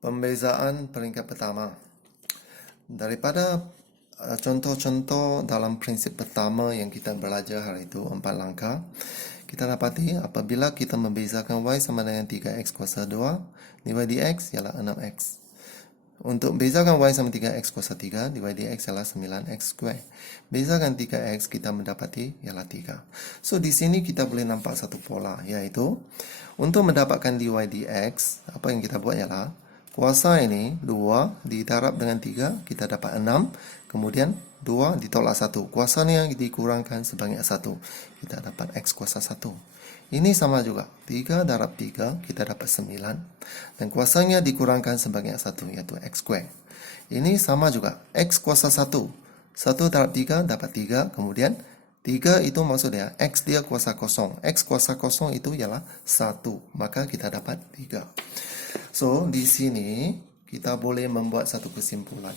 Pembezaan peringkat pertama. Daripada contoh-contoh dalam prinsip pertama yang kita belajar hari itu, 4 langkah, kita dapati apabila kita membezakan y sama dengan 3x kuasa 2, dy dx ialah 6x. Untuk bezakan y sama 3x kuasa 3, dy dx ialah 9x square. Bezakan 3x, kita mendapati ialah 3. So, di sini kita boleh nampak satu pola, iaitu untuk mendapatkan dy dx, apa yang kita buat ialah kuasa ini 2 didarab dengan 3, kita dapat 6. Kemudian 2 ditolak 1. Kuasa ni yang dikurangkan sebanyak 1. Kita dapat x kuasa 1. Ini sama juga. 3 darab 3, kita dapat 9. Dan kuasanya dikurangkan sebanyak 1, iaitu x square. Ini sama juga. X kuasa 1. 1 darab 3 dapat 3. Kemudian 3 itu maksudnya x dia kuasa kosong. X kuasa kosong itu ialah 1. Maka kita dapat 3. So, di sini kita boleh membuat satu kesimpulan,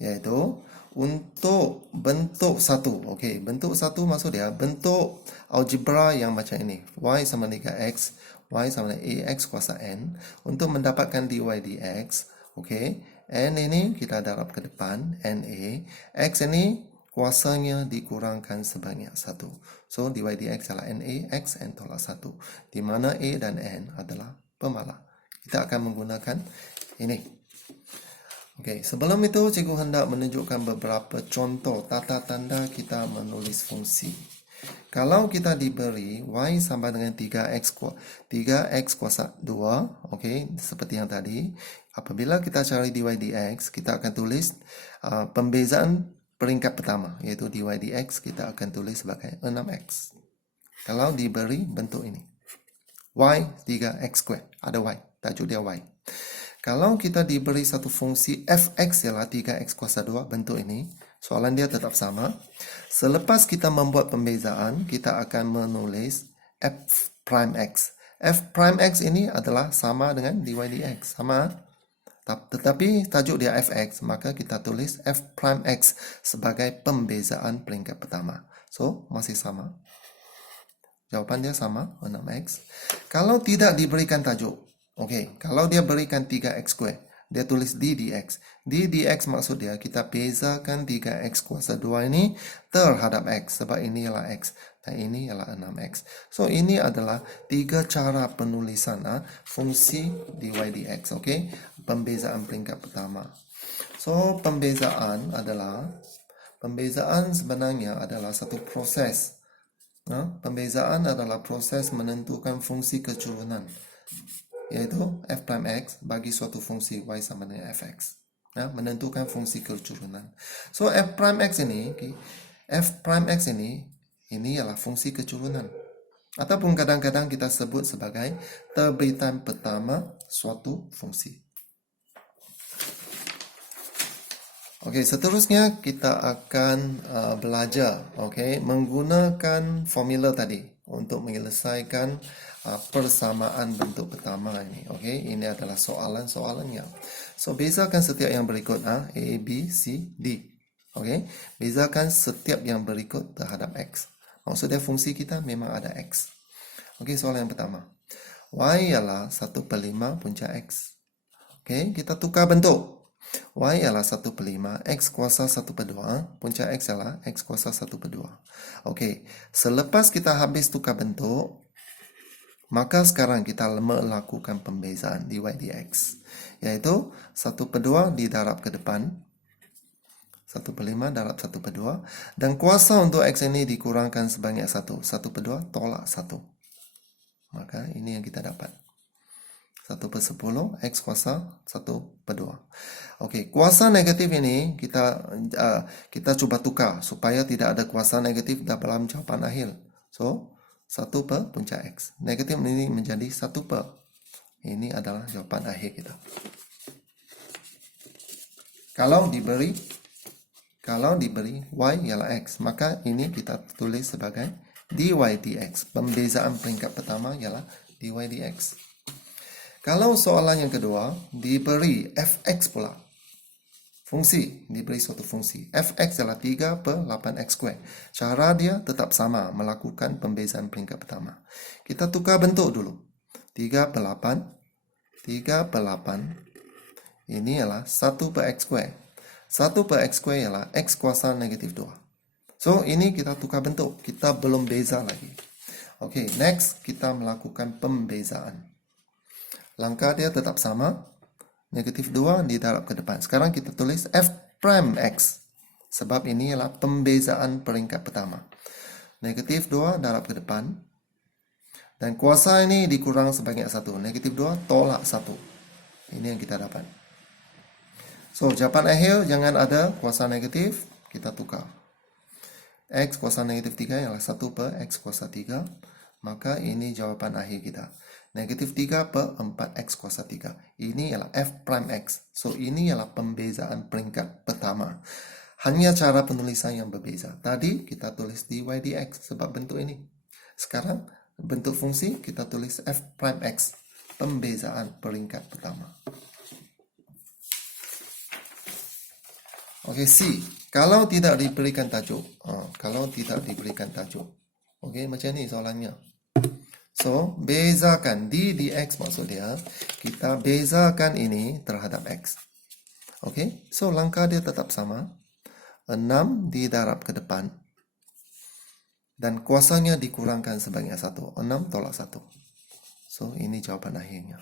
yaitu untuk bentuk satu. Okey, bentuk satu maksud dia bentuk algebra yang macam ini. Y sama dengan x, y sama dengan ax kuasa n. Untuk mendapatkan dy dx, okey, n ini kita darab ke depan, na. X ini kuasanya dikurangkan sebanyak 1. So, dy dx adalah na, x, n tolak 1. Di mana a dan n adalah pemalas. Kita akan menggunakan ini. Okey, sebelum itu cikgu hendak menunjukkan beberapa contoh tata tanda kita menulis fungsi. Kalau kita diberi y sama dengan 3x kuasa 2, okey, seperti yang tadi, apabila kita cari dy dx, kita akan tulis pembezaan peringkat pertama, iaitu dy dx kita akan tulis sebagai 6x. Kalau diberi bentuk ini, y 3x square, ada y, tajuk dia y. Kalau kita diberi satu fungsi fx ialah 3x kuasa 2, bentuk ini, soalan dia tetap sama. Selepas kita membuat pembezaan, kita akan menulis f prime x. F prime x ini adalah sama dengan dy dx, sama. Tetapi tajuk dia fx, maka kita tulis f prime x sebagai pembezaan peringkat pertama. So, masih sama. Jawapan dia sama, 6x. Kalau tidak diberikan tajuk, okey, kalau dia berikan 3x square, dia tulis d dx. D dx maksud dia kita bezakan 3x kuasa 2 ini terhadap x, sebab ini ialah x dan ini ialah 6x. So, ini adalah 3 cara penulisan fungsi dy dx, okey? Pembezaan peringkat pertama. So, pembezaan sebenarnya adalah satu proses. Pembezaan adalah proses menentukan fungsi keturunan, iaitu f prime x bagi suatu fungsi y sama dengan fx. Menentukan fungsi keturunan. So, f prime x ini ialah fungsi keturunan. Ataupun kadang-kadang kita sebut sebagai terbitan pertama suatu fungsi. Okey, seterusnya kita akan belajar, okey, menggunakan formula tadi untuk menyelesaikan persamaan bentuk pertama ini. Okey, ini adalah soalan-soalannya. So, bezakan setiap yang berikut, A, B, C, D. Okey, bezakan setiap yang berikut terhadap x. Maksudnya fungsi kita memang ada x. Okey, soalan yang pertama. Y ialah 1/5 punca x. Okey, kita tukar bentuk. Y ialah 1/5, x kuasa 1/2, punca x ialah x kuasa 1/2. Okey, selepas kita habis tukar bentuk, maka sekarang kita melakukan pembezaan dy dx, iaitu 1/2 didarab ke depan, 1/5 darab 1/2, dan kuasa untuk x ini dikurangkan sebanyak 1. 1/2 tolak 1. Maka ini yang kita dapat. 1/10, x kuasa 1/2. Okey, kuasa negatif ini kita cuba tukar supaya tidak ada kuasa negatif dalam jawapan akhir. So, 1 per punca x. Negatif ini menjadi 1 per. Ini adalah jawapan akhir kita. Kalau diberi y ialah x, maka ini kita tulis sebagai dy dx. Pembezaan peringkat pertama ialah dy dx. Kalau soalan yang kedua, diberi fx pula. Fungsi, diberi suatu fungsi. Fx adalah 3/8x square. Cara dia tetap sama, melakukan pembezaan peringkat pertama. Kita tukar bentuk dulu. 3/8 Ini ialah 1 per X square. 1 per X square ialah X kuasa negatif 2. So, ini kita tukar bentuk. Kita belum beza lagi. Okey, next kita melakukan pembezaan. Langkah dia tetap sama. Negatif 2 didarab ke depan. Sekarang kita tulis F prime X. Sebab ini ialah pembezaan peringkat pertama. Negatif 2 darab ke depan. Dan kuasa ini dikurang sebanyak 1. Negatif 2 tolak 1. Ini yang kita dapat. So, jawapan akhir jangan ada kuasa negatif. Kita tukar. X kuasa negatif 3 ialah 1 per X kuasa 3. Maka ini jawapan akhir kita. Negatif 3 per 4X kuasa 3. Ini ialah F prime X. So, ini ialah pembezaan peringkat pertama. Hanya cara penulisan yang berbeza. Tadi kita tulis dy dx sebab bentuk ini. Sekarang, bentuk fungsi kita tulis F prime X. Pembezaan peringkat pertama. Okey, C. Kalau tidak diberikan tajuk. Okey, macam ni soalannya. So, bezakan d dx maksud dia, kita bezakan ini terhadap x. Okey, so langkah dia tetap sama. 6 didarab ke depan. Dan kuasanya dikurangkan sebanyak 1. 6 tolak 1. So, ini jawapan akhirnya.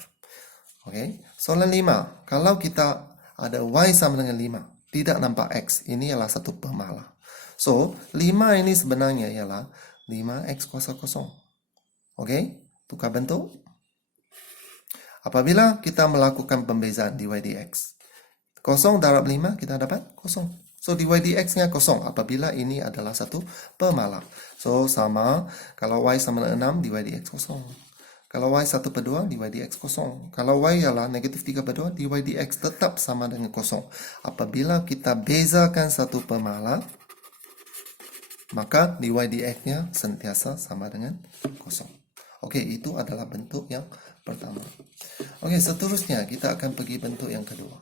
Okey, soalan 5. Kalau kita ada y sama dengan 5, tidak nampak x. Ini ialah satu pemahalah. So, 5 ini sebenarnya ialah 5x kuasa kosong. Okey, tukar bentuk. Apabila kita melakukan pembezaan dy dx. 0 darab 5 kita dapat 0. So, dy dx-nya 0 apabila ini adalah satu pemahalah. So, sama. Kalau y sama dengan 6, dy dx 0. Kalau y 1 per 2, dy dx 0. Kalau y ialah negatif 3 per 2, dy dx tetap sama dengan 0. Apabila kita bezakan satu pemahalah, maka dy dx-nya sentiasa sama dengan 0. Okey, itu adalah bentuk yang pertama. Okey, seterusnya kita akan pergi bentuk yang kedua.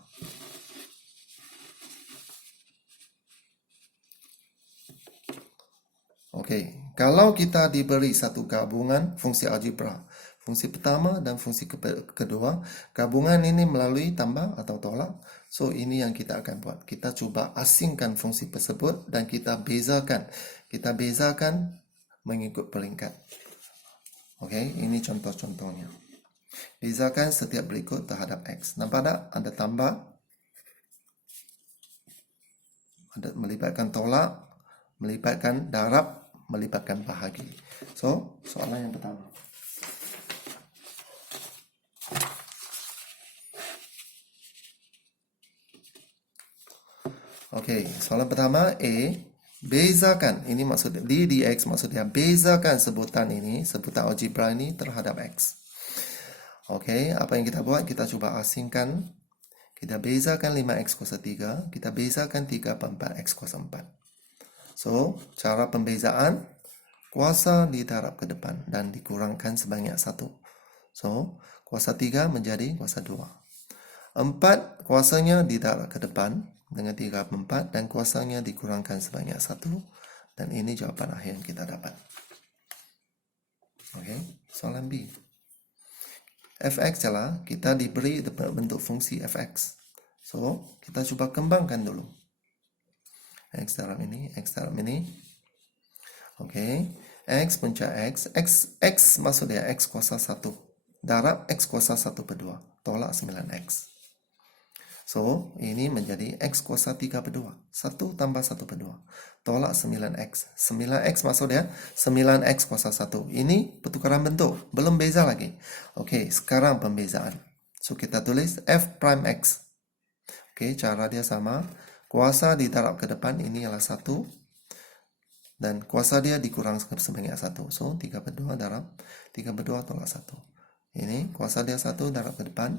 Okey, kalau kita diberi satu gabungan fungsi algebra, fungsi pertama dan fungsi kedua, gabungan ini melalui tambah atau tolak. So, ini yang kita akan buat. Kita cuba asingkan fungsi tersebut dan kita bezakan. Kita bezakan mengikut peringkat. Okey, ini contoh-contohnya. Bezakan setiap berikut terhadap X. Nampak tak? Ada tambah. Ada melibatkan tolak. Melibatkan darab. Melibatkan bahagi. So, soalan yang pertama. Okey, soalan pertama A. Bezakan, ini maksud d dx maksudnya bezakan sebutan ini, sebutan algebra ini terhadap x. Okey, apa yang kita buat? Kita cuba asingkan. Kita bezakan 5x kuasa 3, kita bezakan 3 per 4x kuasa 4. So, cara pembezaan, kuasa didarab ke depan dan dikurangkan sebanyak 1. So, kuasa 3 menjadi kuasa 2. 4 kuasanya didarab ke depan dengan 3 per 4 dan kuasanya dikurangkan sebanyak 1. Dan ini jawapan akhir yang kita dapat. Okey, soalan B. Fx ialah kita diberi bentuk fungsi fx. So, kita cuba kembangkan dulu. X dalam ini, X dalam ini. Okey, X punca X. X maksud dia X kuasa 1. Darab X kuasa 1 per 2. Tolak 9X. So, ini menjadi X kuasa 3 per 2. 1 tambah 1 per 2. Tolak 9X. 9X maksud dia 9X kuasa 1. Ini pertukaran bentuk. Belum beza lagi. Okey, sekarang pembezaan. So, kita tulis F prime X. Okey, cara dia sama. Kuasa didarab ke depan ini ialah 1. Dan kuasa dia dikurang sebanyak 1. So, 3 per 2 darab. 3 per 2 tolak 1. Ini kuasa dia 1 darab ke depan.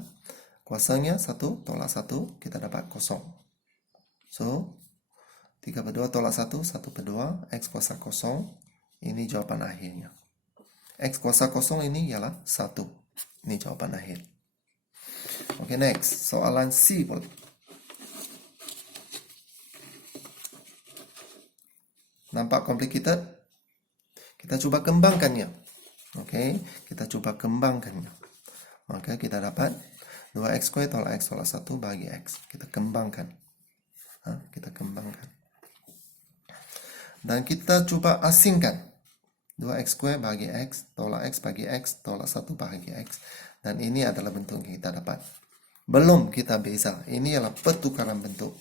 Kuasanya 1 tolak 1, kita dapat 0. So, 3 per 2 tolak 1, 1 per 2, X kuasa 0. Ini jawapan akhirnya. X kuasa 0 ini ialah 1. Ini jawapan akhir. Okey, next. Soalan C pula. Nampak complicated? Kita cuba kembangkannya. Okey, kita cuba kembangkannya. Maka kita dapat 2x² tolak x tolak 1 bahagi x. Kita kembangkan. Kita kembangkan. Dan kita cuba asingkan. 2x² bahagi x tolak x bagi x tolak 1 bahagi x. Dan ini adalah bentuk yang kita dapat. Belum kita beza. Ini adalah pertukaran bentuk.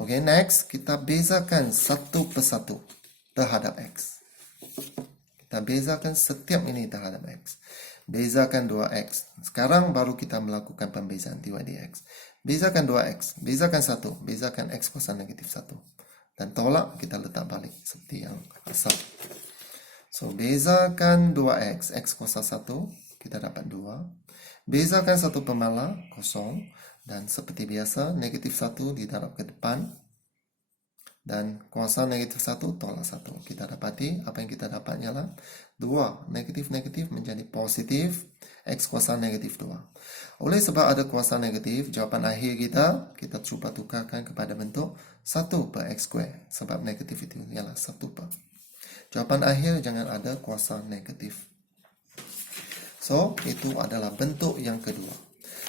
Oke, next kita bezakan satu persatu terhadap x. Kita bezakan setiap ini terhadap x. Bezakan 2x. Sekarang baru kita melakukan pembezaan dy dx. Bezakan 2x. Bezakan 1. Bezakan x kuasa negatif 1. Dan tolak kita letak balik seperti yang asal. So, bezakan 2x. X kuasa 1. Kita dapat 2. Bezakan satu pemala. Kosong. Dan seperti biasa, negatif 1 didarab ke depan. Dan kuasa negatif 1 tolak 1. Kita dapati apa yang kita dapat ialah 2 negatif-negatif menjadi positif. X kuasa negatif 2. Oleh sebab ada kuasa negatif, jawapan akhir kita cuba tukarkan kepada bentuk 1 per x². Sebab negatif itu ialah 1 per. Jawapan akhir jangan ada kuasa negatif. So, itu adalah bentuk yang kedua.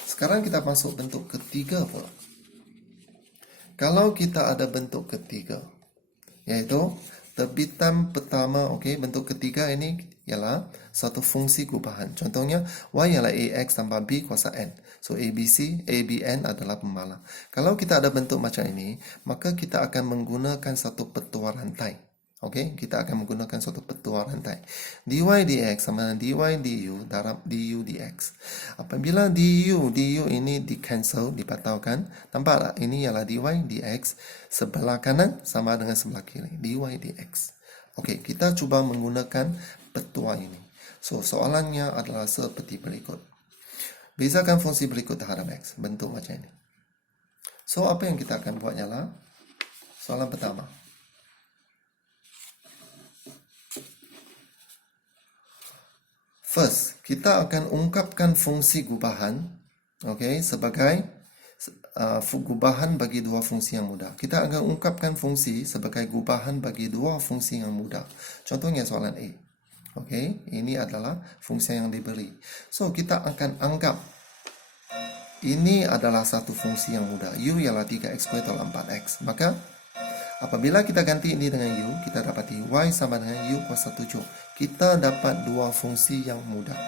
Sekarang kita masuk bentuk ketiga pula. Kalau kita ada bentuk ketiga, yaitu terbitan pertama, bentuk ketiga ini ialah satu fungsi gubahan. Contohnya, y ialah ax tambah b kuasa n. So, abc, abn adalah pemala. Kalau kita ada bentuk macam ini, maka kita akan menggunakan satu petua rantai. Kita akan menggunakan suatu petua rantai. dy dx sama dengan dy du darab du dx. Apabila du ini di-cancel, dibatalkan, nampak tak? Ini ialah dy dx. Sebelah kanan sama dengan sebelah kiri. dy dx. Kita cuba menggunakan petua ini. So, soalannya adalah seperti berikut. Bezakan fungsi berikut terhadap x. Bentuk macam ini. So, apa yang kita akan buat ialah soalan pertama. First, kita akan ungkapkan fungsi gubahan sebagai gubahan bagi dua fungsi yang mudah. Kita akan ungkapkan fungsi sebagai gubahan bagi dua fungsi yang mudah. Contohnya soalan A. Ini adalah fungsi yang diberi. So, kita akan anggap ini adalah satu fungsi yang mudah. U ialah 3x² tolak 4x. Maka, apabila kita ganti ini dengan U, kita dapati Y sama dengan U kuasa 7. Kita dapat dua fungsi yang mudah.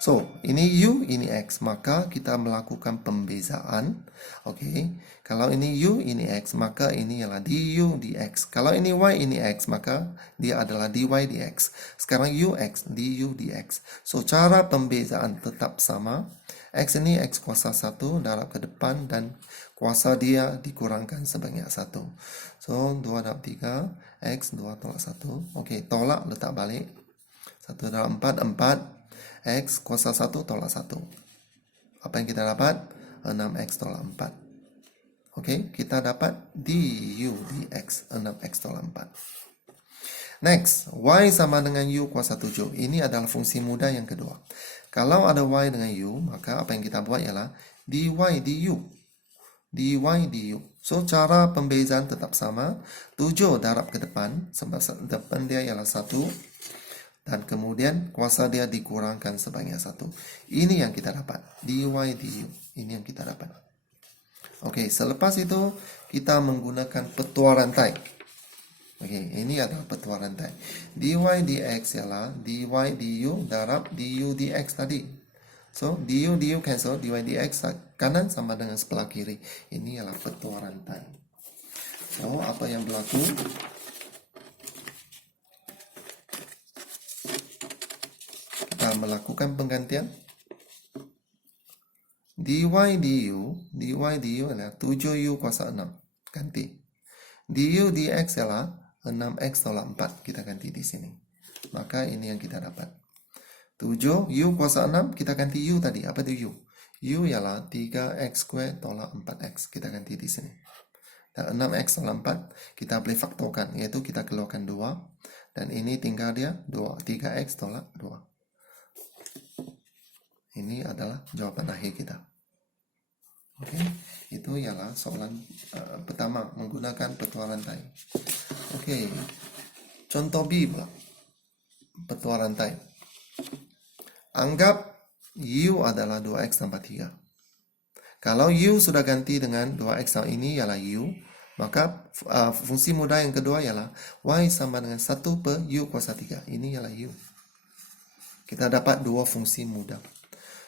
So, ini U, ini X. Maka kita melakukan pembezaan. Kalau ini U, ini X. Maka ini ialah du dx. Kalau ini Y, ini X. Maka dia adalah dy dx. Sekarang U, X, du dx. So, cara pembezaan tetap sama. X ini X kuasa 1 darab ke depan dan kuasa dia dikurangkan sebanyak 1. So, 2 darab 3, X, 2 tolak 1. Tolak, letak balik. 1 darab 4, 4. X kuasa 1 tolak 1. Apa yang kita dapat? 6x tolak 4. Kita dapat du dx. 6x tolak 4. Next, y sama dengan u kuasa 7. Ini adalah fungsi mudah yang kedua. Kalau ada y dengan u, maka apa yang kita buat ialah dy du. dy du. So, cara pembezaan tetap sama. 7 darab ke depan. Sebab depan dia ialah 1. Dan kemudian kuasa dia dikurangkan sebanyak 1. Ini yang kita dapat. dy du. Ini yang kita dapat. Selepas itu kita menggunakan petua rantai. Ini adalah petua rantai. dy dx ialah dy du darab du dx tadi. So, du cancel, dy dx kanan sama dengan sebelah kiri. Ini ialah petua rantai. So, apa yang berlaku? Kita melakukan penggantian. dy du adalah 7u kuasa 6. Ganti. Du dx ialah 6x tolak 4. Kita ganti di sini. Maka ini yang kita dapat. 7, u kuasa 6, kita ganti u tadi. Apa itu u? U ialah 3x² tolak 4x. Kita ganti di sini. Dan 6x tolak 4, kita boleh faktorkan. Yaitu kita keluarkan 2. Dan ini tinggal dia 2. 3x tolak 2. Ini adalah jawaban akhir kita. Itu ialah soalan pertama menggunakan petua rantai. Contoh B pula. Petua rantai. Anggap U adalah 2x tambah 3. Kalau U sudah ganti dengan 2X ini ialah U, maka fungsi mudah yang kedua ialah Y sama dengan 1 per U kuasa 3. Ini ialah U. Kita dapat dua fungsi mudah.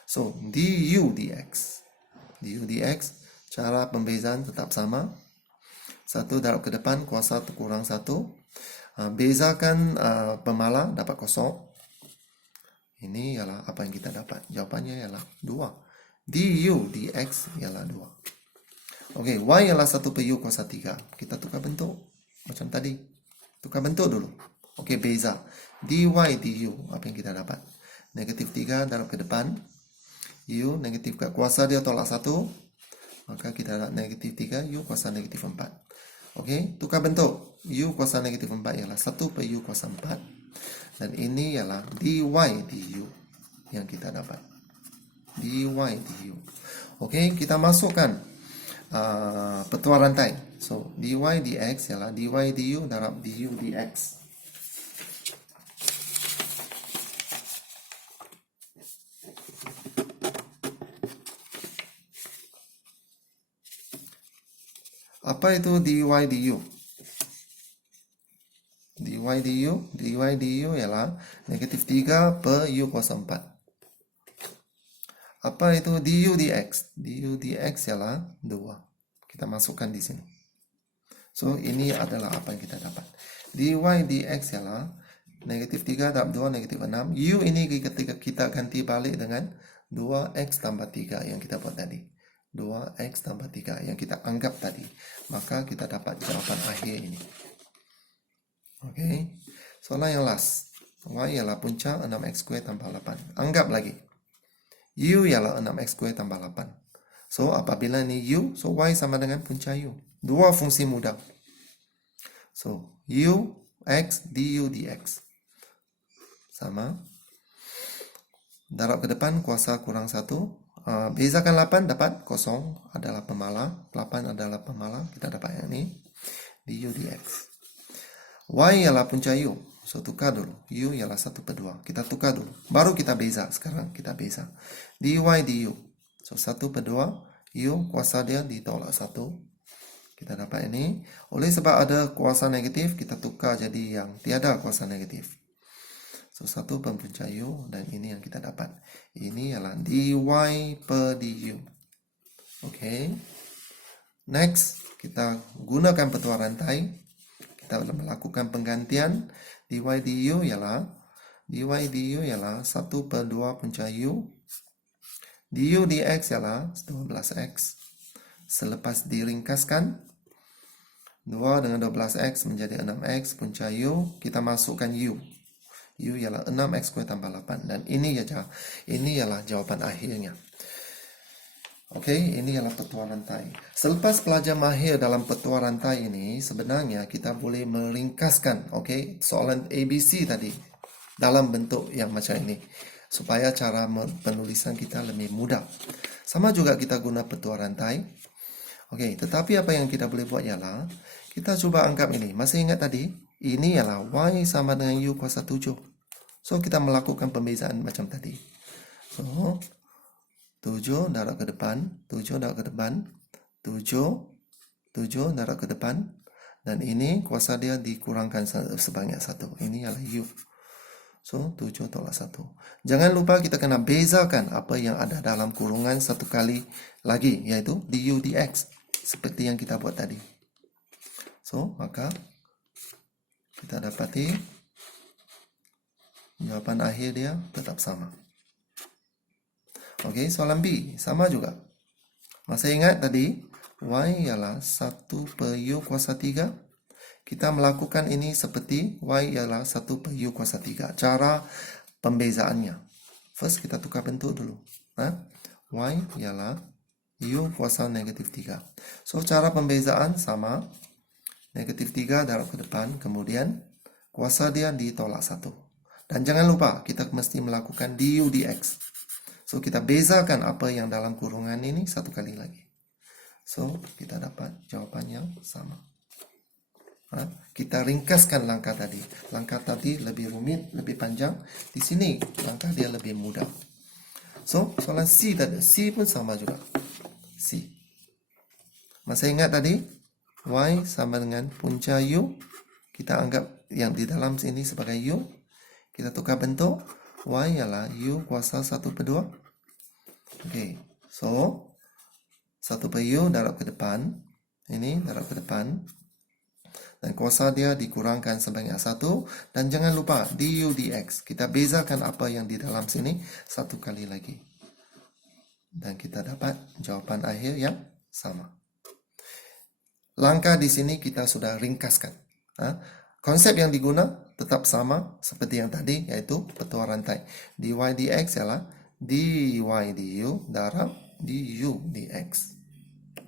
So, du dx. Du dx, cara pembezaan tetap sama. 1 darab ke depan, kuasa kurang 1. Bezakan pemala, dapat kosong. Ini ialah apa yang kita dapat. Jawapannya ialah 2. Du dx ialah 2. Okey, y ialah 1 per u kuasa 3. Kita tukar bentuk macam tadi. Tukar bentuk dulu. Okey, beza. dy du, apa yang kita dapat? Negatif 3 darab ke depan. U negatif ke kuasa dia tolak 1. Maka kita dapat negatif 3 u kuasa negatif 4. Okey, tukar bentuk. U kuasa negatif 4 ialah 1 per u kuasa 4. Dan ini ialah dy du yang kita dapat. Dy du. Okey, kita masukkan petua rantai. So, dy dx ialah dy du darab du dx. Apa itu dy du? dy du ialah negatif 3 per u kuasa 4. Apa itu du dx? Du dx ialah 2. Kita masukkan di sini. So, ini adalah apa yang kita dapat. Dy dx ialah negatif 3 darab 2 negatif 6. U ini ketika kita ganti balik dengan 2x tambah 3 yang kita buat tadi. 2x tambah 3 yang kita anggap tadi. Maka kita dapat jawapan akhir ini. Okey. Soalan yang last. Y ialah puncak 6x² tambah 8. Anggap lagi. U ialah 6x² tambah 8. So, apabila ini U, so Y sama dengan puncak U. Dua fungsi mudah. So, U, X, du, dx. Sama. Darab ke depan, kuasa kurang 1. Bezakan 8, dapat 0 adalah pemala. 8 adalah pemala. Kita dapat yang ini. Du, dx. Y ialah puncak U. So, tukar dulu. U ialah 1 per 2. Kita tukar dulu. Baru kita beza. Sekarang kita beza. Dy du. So, 1 per 2. U, kuasa dia ditolak 1. Kita dapat ini. Oleh sebab ada kuasa negatif, kita tukar jadi yang tiada kuasa negatif. So, 1 per puncak U. Dan ini yang kita dapat. Ini ialah dy per du. Okey. Next, kita gunakan petua rantai. Kita melakukan penggantian. Dy du ialah 1 per 2 puncak U. Du dx ialah 12x. Selepas diringkaskan, 2 dengan 12x menjadi 6x puncak U. Kita masukkan U. U ialah 6x² tambah 8. Dan ini ialah jawapan akhirnya. Okey, ini ialah petua rantai. Selepas pelajar mahir dalam petua rantai ini, sebenarnya kita boleh meringkaskan, okey, soalan ABC tadi dalam bentuk yang macam ini supaya cara penulisan kita lebih mudah. Sama juga kita guna petua rantai. Okey, tetapi apa yang kita boleh buat ialah kita cuba anggap ini. Masih ingat tadi? Ini ialah y sama dengan u kuasa 7. So, kita melakukan pembezaan macam tadi. So, 7 darab ke depan, 7 darab ke depan, 7 darab ke depan. Dan ini kuasa dia dikurangkan sebanyak 1. Ini adalah U. So, 7 tolak 1. Jangan lupa kita kena bezakan apa yang ada dalam kurungan satu kali lagi, yaitu du dx. Seperti yang kita buat tadi. So, maka kita dapati jawapan akhir dia tetap sama. Okey, soalan B. Sama juga. Masih ingat tadi? Y ialah 1 per U kuasa 3. Kita melakukan ini seperti Y ialah 1 per U kuasa 3. Cara pembezaannya. First, kita tukar bentuk dulu. Y ialah U kuasa negatif 3. So, cara pembezaan sama. Negatif 3 darab ke depan. Kemudian, kuasa dia ditolak 1. Dan jangan lupa, kita mesti melakukan du dx. So, kita bezakan apa yang dalam kurungan ini satu kali lagi. So, kita dapat jawapan yang sama. Kita ringkaskan langkah tadi. Langkah tadi lebih rumit, lebih panjang. Di sini, langkah dia lebih mudah. So, soalan C tadi. C pun sama juga. C. Masih ingat tadi? Y sama dengan punca U. Kita anggap yang di dalam sini sebagai U. Kita tukar bentuk. Y ialah U kuasa 1/2. Okey. So, 1/U darab ke depan. Ini darab ke depan. Dan kuasa dia dikurangkan sebanyak 1. Dan jangan lupa du dx. Kita bezakan apa yang di dalam sini satu kali lagi. Dan kita dapat jawapan akhir yang sama. Langkah di sini kita sudah ringkaskan. Konsep yang diguna tetap sama seperti yang tadi, iaitu petua rantai. Dy dx ialah dy du darab du dx.